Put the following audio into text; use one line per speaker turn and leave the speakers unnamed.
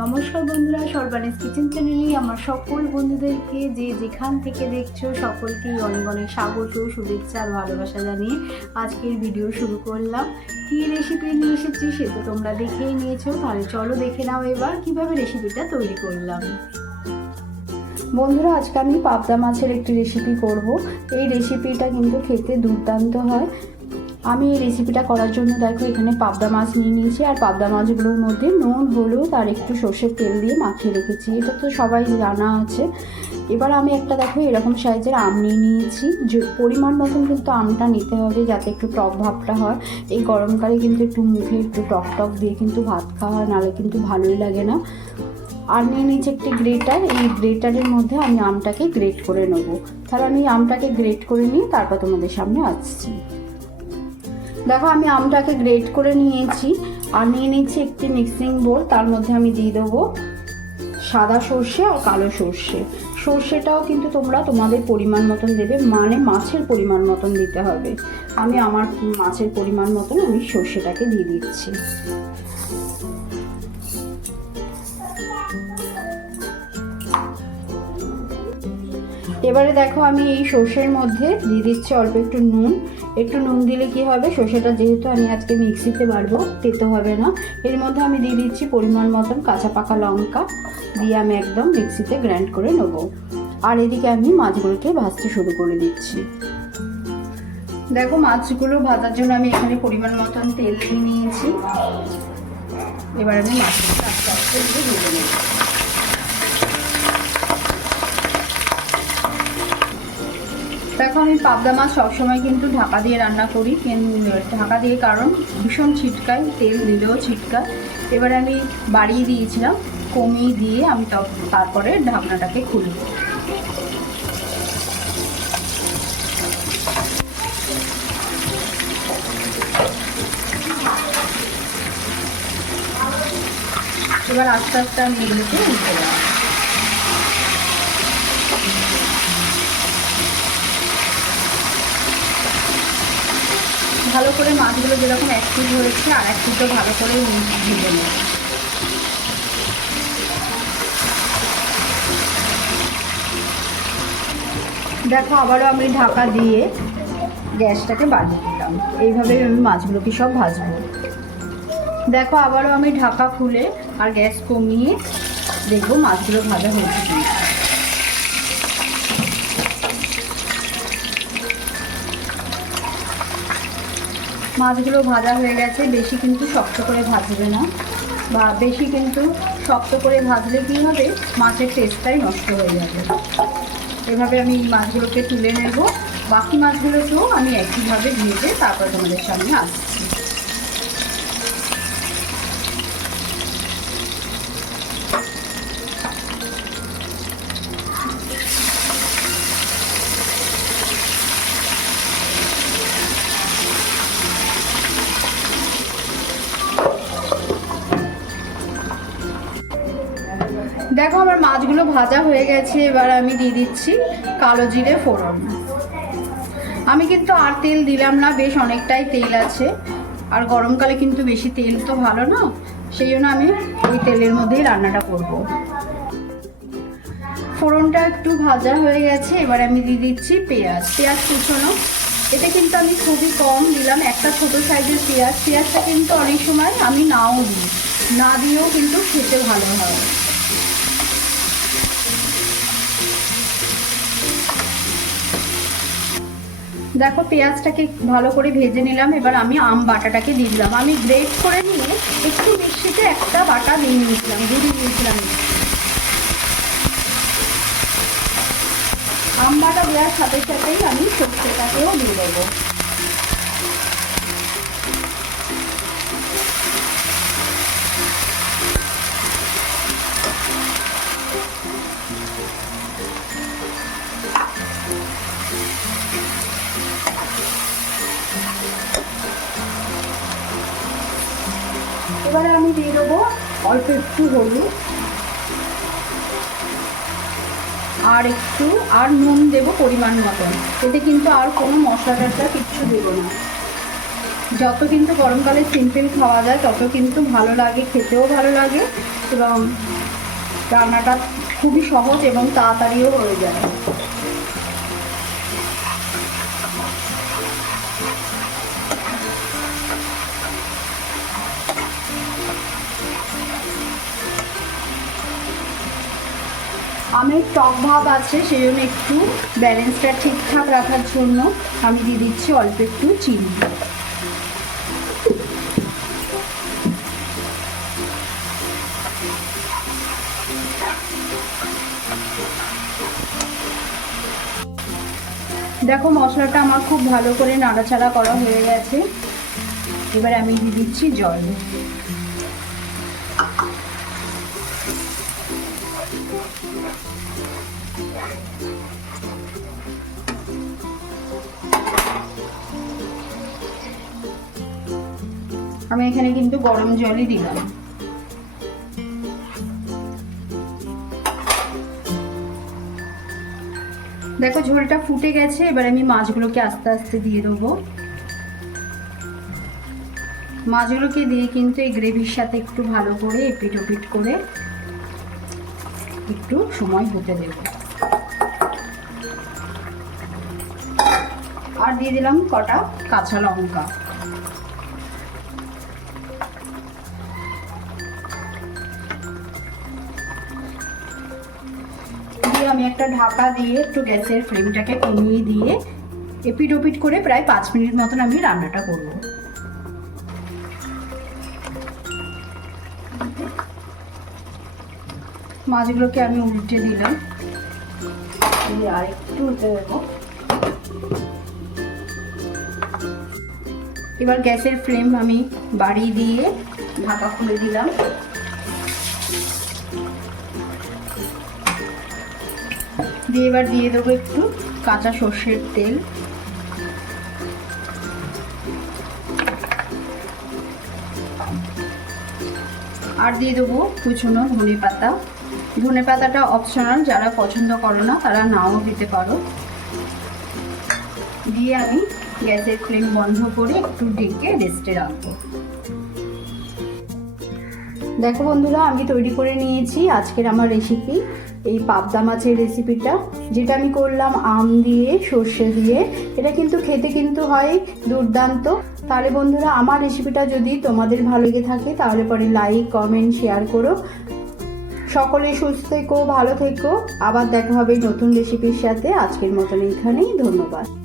নমস্কার বন্ধুরা, সর্বানিস কিচেন চ্যানেলে আমার সকল বন্ধুদেরকে যে যেখান থেকে দেখছ সকলকেই অনেক অনেক স্বাগত, শুভেচ্ছা আর ভালোবাসা জানিয়ে আজকের ভিডিও শুরু করলাম। কী রেসিপি নিয়ে এসেছি সে তো তোমরা দেখেই নিয়েছো, তাহলে চলো দেখে নাও এবার কীভাবে রেসিপিটা তৈরি করলাম। বন্ধুরা, আজকে আমি পাবদা মাছের একটি রেসিপি করব। এই রেসিপিটা কিন্তু খেতে দুর্দান্ত হয়। আমি এই রেসিপিটা করার জন্য দেখো এখানে পাবদা মাছ নিয়ে নিয়েছি, আর পাবদা মাছগুলোর মধ্যে নুন, হলুদ আর একটু সর্ষের তেল দিয়ে মাখিয়ে রেখেছি। এটা তো সবাই জানা আছে। এবার আমি একটা দেখো এরকম সাইজের আম নিয়ে নিয়েছি। যে পরিমাণ মতন কিন্তু আমটা নিতে হবে যাতে একটু টক ভাবটা হয়। এই গরমকালে কিন্তু একটু মুখে একটু টক টক দিয়ে কিন্তু ভাত খাওয়া হয় নাহলে কিন্তু ভালোই লাগে না। আর নিয়ে নিয়েছি একটি গ্রেটার। এই গ্রেটারের মধ্যে আমি আমটাকে গ্রেট করে নেব। তাহলে আমি আমটাকে গ্রেট করে নিয়ে তারপর তোমাদের সামনে আসছি। দেখো, আমি আমটাকে গ্রেট করে নিয়েছি আর নিয়ে নিচ্ছি একটি মিক্সিং বোল তার মধ্যে আমি দিয়ে দেবো সাদা সর্ষে আর কালো সর্ষে। সর্ষেটাও কিন্তু তোমরা তোমাদের পরিমাণ মতন দেবে মানে মাছের পরিমাণ মতন দিতে হবে। আমি আমার মাছের পরিমাণ মতন আমি সর্ষেটাকে দিয়ে দিচ্ছি। এবারে দেখো, আমি এই সর্ষের মধ্যে দিয়ে দিচ্ছি অল্প একটু নুন। একটু নুন দিলে কি হবে? সর্ষেটা যেহেতু আমি আজকে মিক্সিতে বাড়বো, তেতে হবে না। এর মধ্যে আমি দিয়ে দিচ্ছি পরিমাণ মতন কাঁচা পাকা লঙ্কা দিয়ে আমি একদম মিক্সিতে গ্রাইন্ড করে নেব। আর এদিকে আমি মাছগুলোকে ভাজতে শুরু করে দিচ্ছি। দেখো, মাছগুলো ভাজার জন্য আমি এখানে পরিমাণ মতন তেল দিয়ে নিয়েছি। এবার আমি মাছগুলো আস্তে আস্তে দেখো আমি পাবদা মাছ সবসময় কিন্তু ঢাকা দিয়ে রান্না করি ঢাকা দিয়ে কারণ ভীষণ ছিটকায়, তেল দিলেও ছিটকায়। এবারে আমি বাড়িয়ে দিয়েছিলাম, কমিয়ে দিয়ে আমি তারপরে ঢাকনাটাকে খুলি। এবার আস্তে আস্তে আমি এগুলোকে উঠে ভালো করে মাছগুলো যেরকম এক পিস হয়েছে আর এক পিসও ভালো করে ভেজে নেব। দেখো, আবারও আমি ঢাকা দিয়ে গ্যাসটাকে বাড়িয়ে দিলাম। এইভাবে আমি মাছগুলোকে সব ভাজবো। দেখো, আবারও আমি ঢাকা খুলে আর গ্যাস কমিয়ে দেখব মাছগুলো ভাজা হয়েছে কিনা। মাছগুলো ভাজা হয়ে গেছে, বেশি কিন্তু শক্ত করে ভাজবে না। বা বেশি কিন্তু শক্ত করে ভাজলে কী হবে? মাছের টেস্টটাই নষ্ট হয়ে যাবে। এভাবে আমি মাছগুলোকে তুলে নেব। বাকি মাছগুলোকেও আমি একইভাবে ভেজে তারপর তোমাদের সামনে আসছি। দেখো আমার মাছগুলো ভাজা হয়ে গেছে, এবার আমি দিয়ে দিচ্ছি কালো জিরে ফোড়ন। আমি কিন্তু আর তেল দিলাম না, বেশ অনেকটাই তেল আছে। আর গরমকালে কিন্তু বেশি তেল তো ভালো না, সেই জন্য আমি ওই তেলের মধ্যেই রান্নাটা করব। ফোড়নটা একটু ভাজা হয়ে গেছে, এবার আমি দিয়ে দিচ্ছি পেঁয়াজ। পেঁয়াজ কুচোনো। এতে কিন্তু আমি খুবই কম দিলাম, একটা ছোটো সাইজের পেঁয়াজ। পেঁয়াজটা কিন্তু অনেক সময় আমি নাও দিই, না দিয়েও কিন্তু খেতে ভালো হয়। দেখো, পেঁয়াজটাকে ভালো করে ভেজে নিলাম। এবার আমি আম বাটাটাকে দিয়ে দিলাম। আমি গ্রেট করে নিয়ে একটু মিক্সিতে একটা বাটা দিয়ে নিয়েছিলাম দিয়ে নিয়েছিলাম আম বাটা দেওয়ার সাথে সাথেই আমি সর্ষেটাকেও দিয়ে দেবো। এবারে আমি দিয়ে দেবো অল্প একটু হলুদ। আর একটু, আর নুন দেবো পরিমাণ মতন। এতে কিন্তু আর কোনো মশলা টশলা কিচ্ছু দেবো না। যত কিন্তু গরমকালে সিম্পল খাওয়া যায়, তত কিন্তু ভালো লাগে, খেতেও ভালো লাগে এবং রান্নাটা খুবই সহজ এবং তাড়াতাড়িও হয়ে যায়। আমের টক ভাব আছে সেই জন্য একটু ব্যালেন্সটা ঠিকঠাক রাখার জন্য আমি দিয়ে দিচ্ছি অল্প একটু চিনি। দেখো, মশলাটা আমার খুব ভালো করে নাড়াচাড়া করা হয়ে গেছে। এবার আমি দিয়ে দিচ্ছি জল। আমি এখানে কিন্তু গরম জলই দিলাম। দেখো, ঝোলটা ফুটে গেছে, এবার আমি মাছগুলোকে আস্তে আস্তে দিয়ে দেবো। মাছগুলোকে দিয়ে কিন্তু এই গ্রেভির সাথে একটু ভালো করে এপিট ওপিট করে একটু সময় হতে দেব। দিয়ে দিলাম কটা? কাঁচা লঙ্কা। দিয়ে আমি একটা ঢাকা দিয়ে একটু গ্যাসের ফ্লেমটাকে কমিয়ে দিয়ে এপিট ওপিট করে প্রায় পাঁচ মিনিট মতন আমি রান্নাটা করব। মাছগুলোকে আমি উল্টে দিলাম। আর একটু উল্টে দেবো। এবার গ্যাসের ফ্লেম আমি বাড়িয়ে দিয়ে ঢাকা খুলে দিলাম। দিয়ে এবার দিয়ে দেবো একটু কাঁচা সর্ষের তেল। আর দিয়ে দেবো কুচুনো ধনে পাতা। ধনে পাতাটা অপশনাল যারা পছন্দ করো না, তারা নাও দিতে পারো। দিয়ে আমি গ্যাসের ফ্লেম বন্ধ করে একটু ডেকে রেস্টে রাখব। দেখো বন্ধুরা, আমি তৈরি করে নিয়েছি আজকের আমার রেসিপি এই পাবদা মাছের রেসিপিটা যেটা আমি করলাম আম দিয়ে, সর্ষে দিয়ে। এটা কিন্তু খেতে কিন্তু হয় দুর্দান্ত। তাহলে বন্ধুরা, আমার রেসিপিটা যদি তোমাদের ভালো লেগে থাকে, তাহলে পরে লাইক কমেন্ট শেয়ার করো। সকলে সুস্থ থেকো, ভালো থেকো। আবার দেখা হবে নতুন রেসিপির সাথে। আজকের মতন এখানেই, ধন্যবাদ।